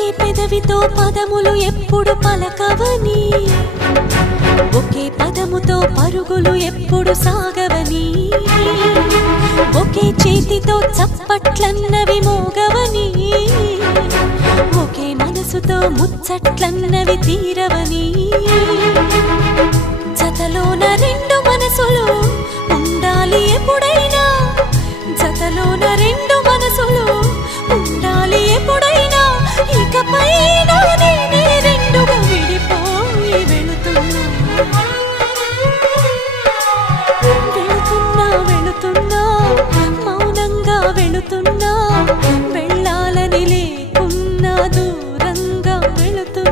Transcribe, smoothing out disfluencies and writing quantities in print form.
ఒకే పెదవితో పదములు ఎప్పుడు పలకవని, ఒకే పదముతో పరుగులు ఎప్పుడు సాగవని, ఒకే చేతితో చప్పట్లన్నవి మోగవని, ఒకే మనసుతో ముచ్చట్లన్నవి తీరవని, జతలోన రెండు మనసులు ఉండాలి ఎప్పుడైనా, జతలోన రెండు మనసులు ఉండాలి ఎప్పుడైనా, ఇకపైన నేనే రెండుగా విడిపోయి వెళుతున్నా, వెళుతున్నా వెళుతున్నా మౌనంగా వెళుతున్నా, వెళ్ళాలని లేకున్నా దూరంగా వెళుతున్నా.